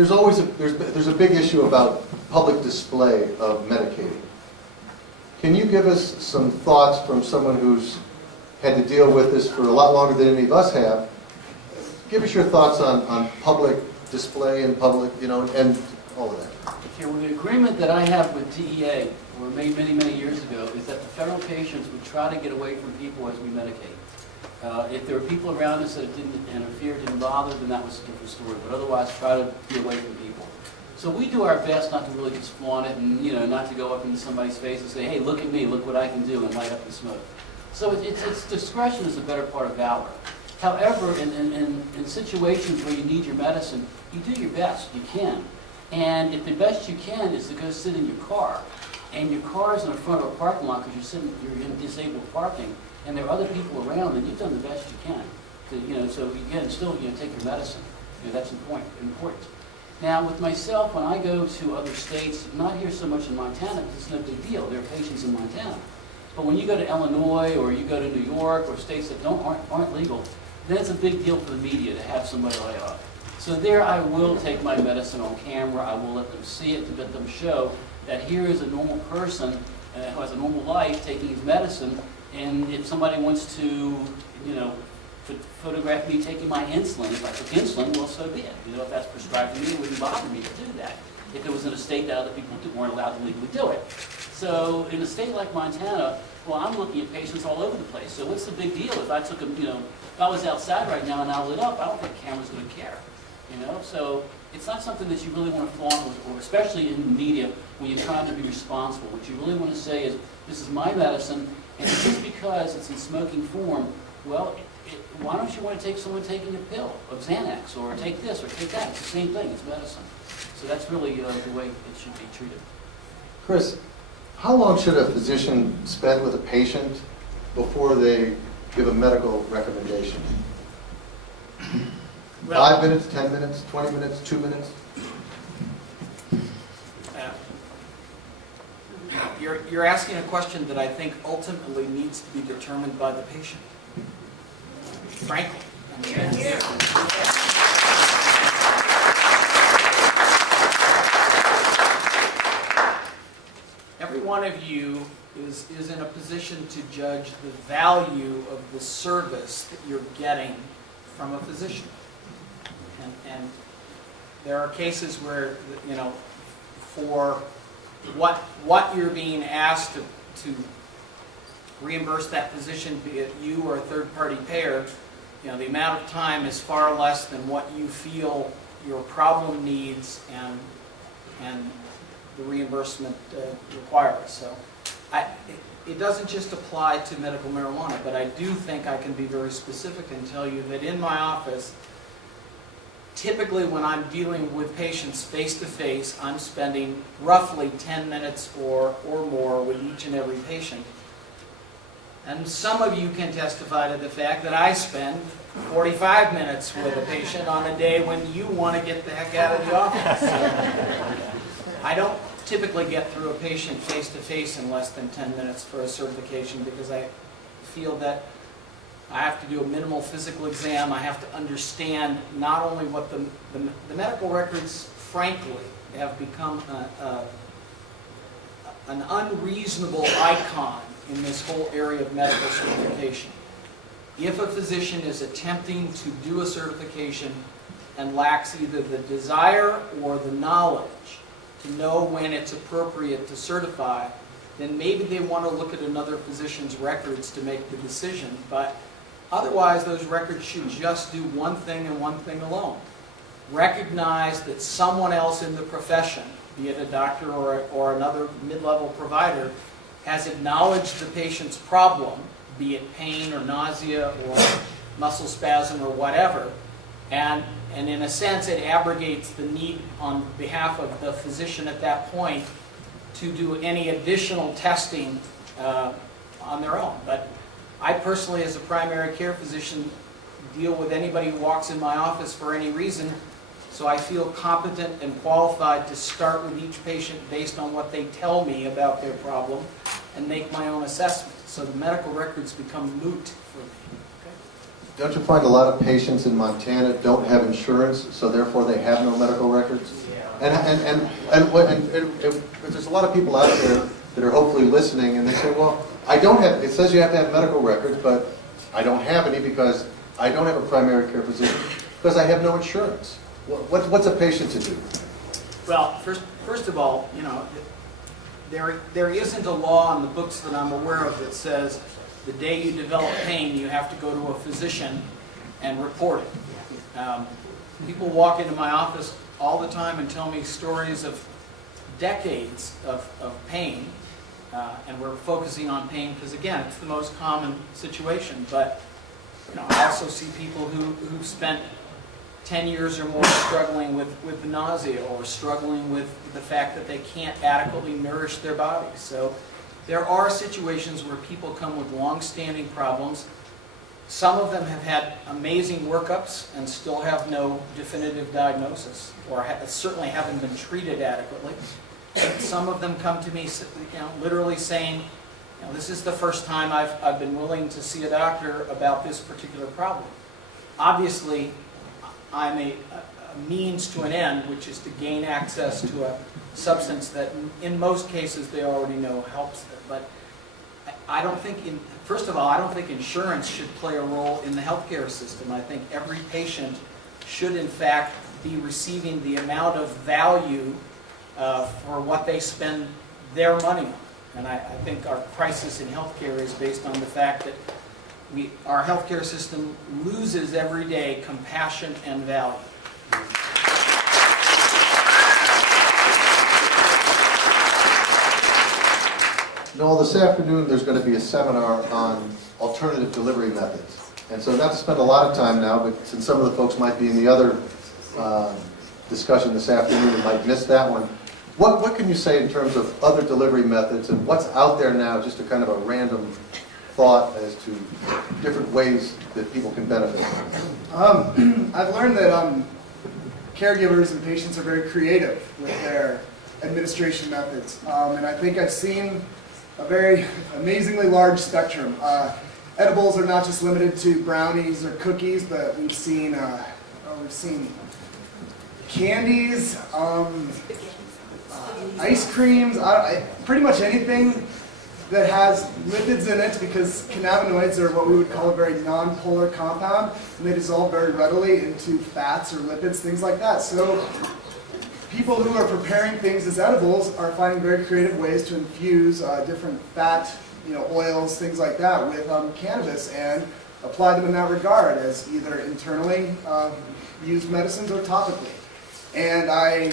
there's always there's a big issue about public display of Medicaid. Can you give us some thoughts from someone who's had to deal with this for a lot longer than any of us have? Give us your thoughts on public display and public, you know, and all of that. Okay, well, the agreement that I have with DEA, or made many, many years ago, is that the federal patients would try to get away from people as we medicate. If there were people around us that didn't interfere, didn't bother, then that was a different story. But otherwise, try to be away from people. So we do our best not to really just flaunt it and, you know, not to go up into somebody's face and say, hey, look at me, look what I can do, and light up the smoke. So it's discretion is the better part of valor. However, in situations where you need your medicine, you do your best. You can. And if the best you can is to go sit in your car, and your car is in the front of a parking lot because you're in disabled parking, and there are other people around, then you've done the best you can. To, you know, so you can still, you know, take your medicine. You know, that's important. Now, with myself, when I go to other states, not here so much in Montana, because it's no big deal. There are patients in Montana. But when you go to Illinois or you go to New York or states that aren't legal, then it's a big deal for the media to have somebody lay off. So there I will take my medicine on camera. I will let them see it, to let them show that here is a normal person who has a normal life taking his medicine. And if somebody wants to, you know, photograph me taking my insulin, if I took insulin, well, so be it. You know, if that's prescribed to me, it wouldn't bother me to do that. If it was in a state that other people weren't allowed to legally do it. So in a state like Montana, well, I'm looking at patients all over the place. So what's the big deal if I took them, you know, if I was outside right now and I lit up, I don't think the camera's going to care. You know, so it's not something that you really want to flaunt, or especially in the media when you're trying to be responsible. What you really want to say is, this is my medicine, and just because it's in smoking form, well, why don't you want to take someone taking a pill of Xanax, or take this, or take that? It's the same thing. It's medicine. So that's really the way it should be treated. Chris, how long should a physician spend with a patient before they give a medical recommendation? Well, 5 minutes, 10 minutes, 20 minutes, 2 minutes? You're asking a question that I think ultimately needs to be determined by the patient. Frankly. Every one of you is in a position to judge the value of the service that you're getting from a physician. And there are cases where, you know, for what you're being asked to reimburse that physician, be it you or a third-party payer, you know, the amount of time is far less than what you feel your problem needs and the reimbursement requires. So it doesn't just apply to medical marijuana, but I do think I can be very specific and tell you that in my office, typically when I'm dealing with patients face-to-face, I'm spending roughly 10 minutes or more with each and every patient. And some of you can testify to the fact that I spend 45 minutes with a patient on a day when you want to get the heck out of the office. I don't typically get through a patient face-to-face in less than 10 minutes for a certification because I feel that I have to do a minimal physical exam. I have to understand not only what the medical records, frankly, have become an unreasonable icon in this whole area of medical certification. If a physician is attempting to do a certification and lacks either the desire or the knowledge to know when it's appropriate to certify, then maybe they want to look at another physician's records to make the decision. But otherwise, those records should just do one thing and one thing alone. Recognize that someone else in the profession, be it a doctor or another mid-level provider, has acknowledged the patient's problem, be it pain or nausea or muscle spasm or whatever, and in a sense it abrogates the need on behalf of the physician at that point to do any additional testing on their own. But I personally, as a primary care physician, deal with anybody who walks in my office for any reason, so I feel competent and qualified to start with each patient based on what they tell me about their problem and make my own assessment. So the medical records become moot for me. Don't you find a lot of patients in Montana don't have insurance, so therefore they have no medical records? And there's a lot of people out there that are hopefully listening, and they say, well, I don't have, it says you have to have medical records, but I don't have any because I don't have a primary care physician, because I have no insurance. What's a patient to do? Well, first of all, you know, there isn't a law in the books that I'm aware of that says the day you develop pain, you have to go to a physician and report it. People walk into my office all the time and tell me stories of decades of pain, and we're focusing on pain because, again, it's the most common situation. But you know, I also see people who've spent 10 years or more struggling with nausea or struggling with the fact that they can't adequately nourish their bodies. So there are situations where people come with long-standing problems. Some of them have had amazing workups and still have no definitive diagnosis, or certainly haven't been treated adequately. Some of them come to me, you know, literally saying, you know, this is the first time I've been willing to see a doctor about this particular problem. Obviously, I'm a means to an end, which is to gain access to a substance that in most cases they already know helps them. But I don't think, first of all, I don't think insurance should play a role in the healthcare system. I think every patient should in fact be receiving the amount of value for what they spend their money on. And I think our crisis in healthcare is based on the fact that our healthcare system loses every day compassion and value. Noel, this afternoon there's going to be a seminar on alternative delivery methods. And so not to spend a lot of time now, but since some of the folks might be in the other discussion this afternoon and might miss that one, what can you say in terms of other delivery methods and what's out there now, just a kind of a random thought as to different ways that people can benefit? I've learned that caregivers and patients are very creative with their administration methods. And I think I've seen a very amazingly large spectrum. Edibles are not just limited to brownies or cookies, but we've seen candies, ice creams, pretty much anything that has lipids in it, because cannabinoids are what we would call a very non-polar compound, and they dissolve very readily into fats or lipids, things like that. So people who are preparing things as edibles are finding very creative ways to infuse different fat, oils, things like that with cannabis and apply them in that regard as either internally used medicines or topically. And I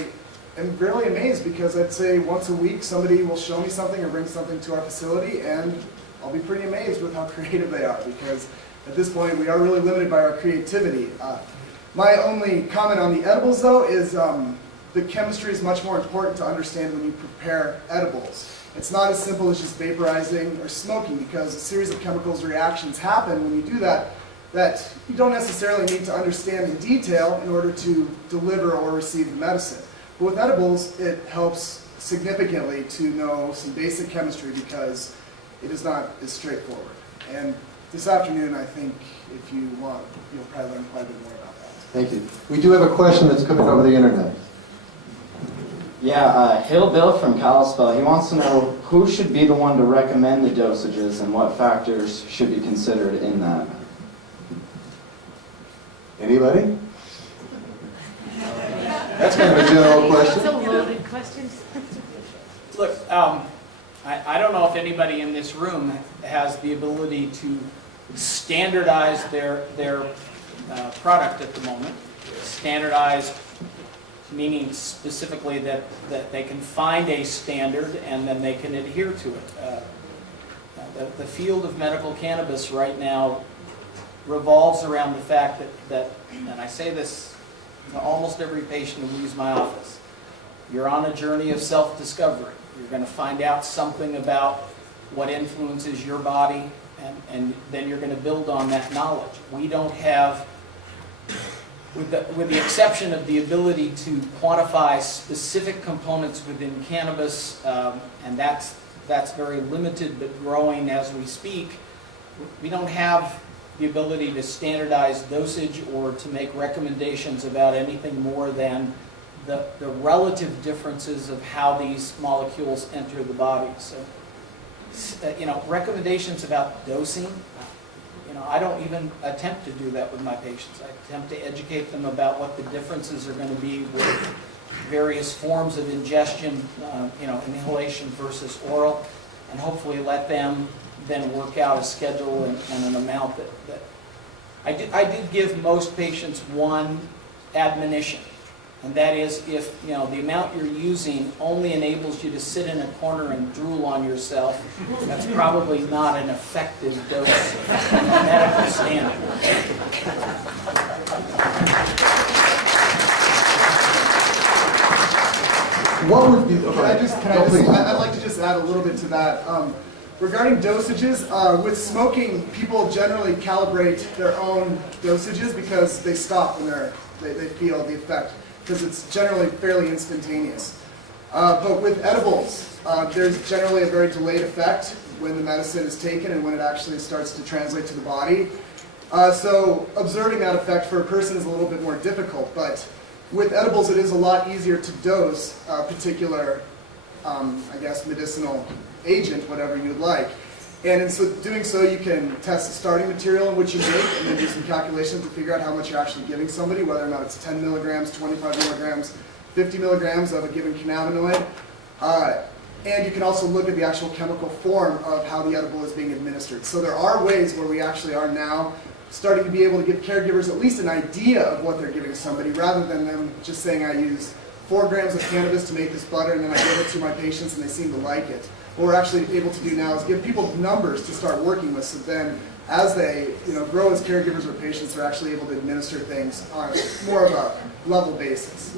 am really amazed because I'd say once a week somebody will show me something or bring something to our facility, and I'll be pretty amazed with how creative they are, because at this point we are really limited by our creativity. My only comment on the edibles, though, is the chemistry is much more important to understand when you prepare edibles. It's not as simple as just vaporizing or smoking, because a series of chemicals reactions happen when you do that you don't necessarily need to understand in detail in order to deliver or receive the medicine. But with edibles, it helps significantly to know some basic chemistry, because it is not as straightforward. And this afternoon, I think, if you want, you'll probably learn quite a bit more about that. Thank you. We do have a question that's coming over the internet. Yeah, Hill Bill from Kalispell, he wants to know who should be the one to recommend the dosages and what factors should be considered in that. Anybody? That's kind of a general question. It's a loaded question. Look, I don't know if anybody in this room has the ability to standardize their product at the moment. Standardized meaning specifically that they can find a standard and then they can adhere to it. The field of medical cannabis right now revolves around the fact that, and I say this to almost every patient who leaves my office, you're on a journey of self-discovery. You're going to find out something about what influences your body, and then you're going to build on that knowledge. We don't have, with the exception of the ability to quantify specific components within cannabis, and that's very limited but growing as we speak, we don't have the ability to standardize dosage or to make recommendations about anything more than the relative differences of how these molecules enter the body. So, recommendations about dosing, I don't even attempt to do that with my patients. I attempt to educate them about what the differences are going to be with various forms of ingestion, inhalation versus oral, and hopefully let them then work out a schedule and an amount that I did give most patients one admonition, and that is if the amount you're using only enables you to sit in a corner and drool on yourself, that's probably not an effective dose from a medical standpoint. What would be, I'd like to just add a little bit to that. Regarding dosages, with smoking, people generally calibrate their own dosages because they stop when they feel the effect, because it's generally fairly instantaneous. But with edibles, there's generally a very delayed effect when the medicine is taken and when it actually starts to translate to the body. So observing that effect for a person is a little bit more difficult, but with edibles it is a lot easier to dose a particular, medicinal agent, whatever you'd like. And in doing so, you can test the starting material in which you make and then do some calculations to figure out how much you're actually giving somebody, whether or not it's 10 milligrams, 25 milligrams, 50 milligrams of a given cannabinoid. And you can also look at the actual chemical form of how the edible is being administered. So there are ways where we actually are now starting to be able to give caregivers at least an idea of what they're giving somebody, rather than them just saying, I use 4 grams of cannabis to make this butter and then I give it to my patients and they seem to like it. What we're actually able to do now is give people numbers to start working with, so then as they grow as caregivers or patients, they're actually able to administer things on more of a level basis.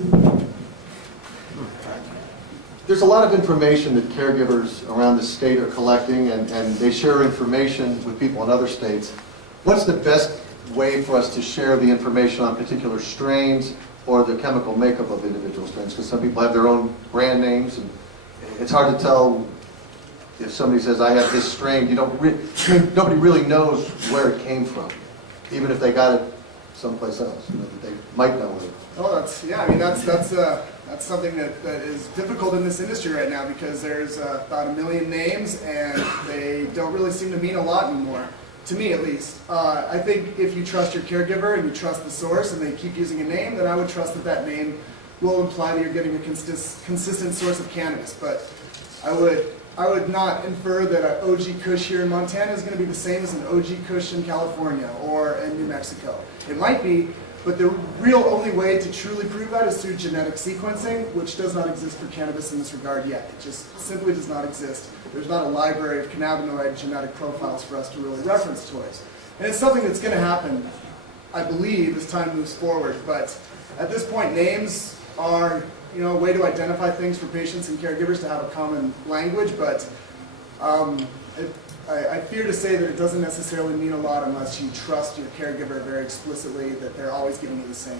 there's a lot of information that caregivers around the state are collecting, and they share information with people in other states. What's the best way for us to share the information on particular strains or the chemical makeup of individual strains? Because some people have their own brand names, and it's hard to tell if somebody says, I have this strain. Nobody really knows where it came from, even if they got it someplace else. They might know it. Oh, that's something that is difficult in this industry right now, because there's about 1 million names and they don't really seem to mean a lot anymore, to me at least. I think if you trust your caregiver and you trust the source and they keep using a name, then I would trust that that name will imply that you're getting a consistent source of cannabis. But I would not infer that an OG Kush here in Montana is going to be the same as an OG Kush in California or in New Mexico. It might be, but the real only way to truly prove that is through genetic sequencing, which does not exist for cannabis in this regard yet. It just simply does not exist. There's not a library of cannabinoid genetic profiles for us to really reference towards. And it's something that's going to happen, I believe, as time moves forward. But at this point, names are a way to identify things for patients and caregivers to have a common language, but I fear to say that it doesn't necessarily mean a lot unless you trust your caregiver very explicitly that they're always giving you the same